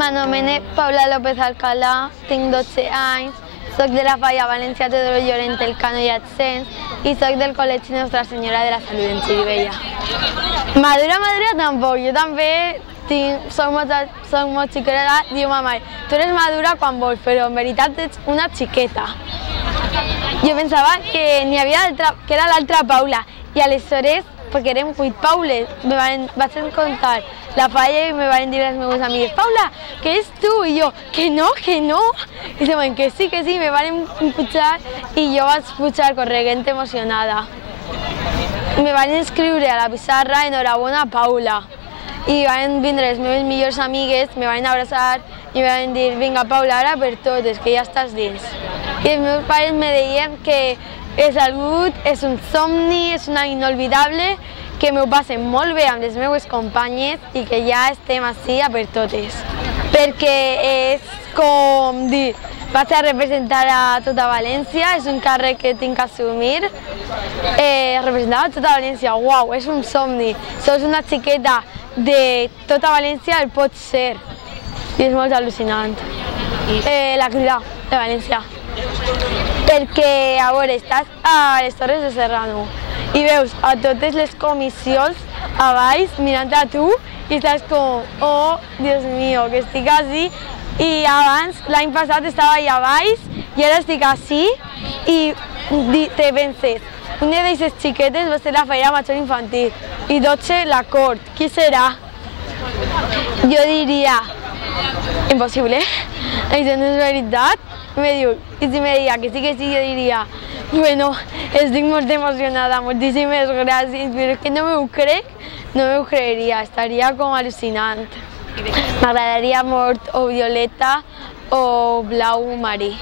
M'anomene Paula López Alcalá, tinc 12 anys, soc de la Falla València Teodoro Llorente Elcano i Ascens i soc del Col·legi Nostra Senyora de la Salut en Xirivella. Madura tampoc, jo també soc molt xiqueta, diu ma mare, tu eres madura quan vols, però en veritat ets una xiqueta. Jo pensava que n'hi havia que era l'altra Paula i aleshores, perquè érem 8 Paules, vaig encontrar la Falla i me van dir les meves amigues, Paula, que és tu? I jo, que no, i diuen que sí, me van pujar i jo vaig pujar corrent emocionada. Me van escriure a la pissarra, enhorabona Paula, i van vindre les meves millors amigues, me van abraçar i me van dir, vinga Paula, ara per totes, que ja estàs dins. I els meus pares me deien que la salut és un somni, és una inolvidable, que m'ho passe molt bé amb les meves companyes i que ja estem ací a per totes. Perquè és com dir, vaig a representar a tota València, és un càrrec que tinc que assumir. Representar a tota València, uau, és un somni. Sos una xiqueta de tota València, el pots ser. I és molt al·lucinant. La Crida de València. Perquè, a veure, estàs a les Torres de Serrano i veus a totes les comissions a baix mirant a tu i estàs com, oh, Dios mío, que estic així. I abans, l'any passat, estava allà baix i ara estic així i te penses, una d'aquestes xiquetes va ser la Falla Major Infantil i 12 la cort, qui serà? Jo diria, impossible, això no és veritat. Me diu, i si me diria que sí, jo diria, bueno, estic molt emocionada, moltíssimes gràcies, però és que no m'ho crec, no m'ho creeria, estaria com al·lucinant. M'agradaria molt o violeta o blau marí.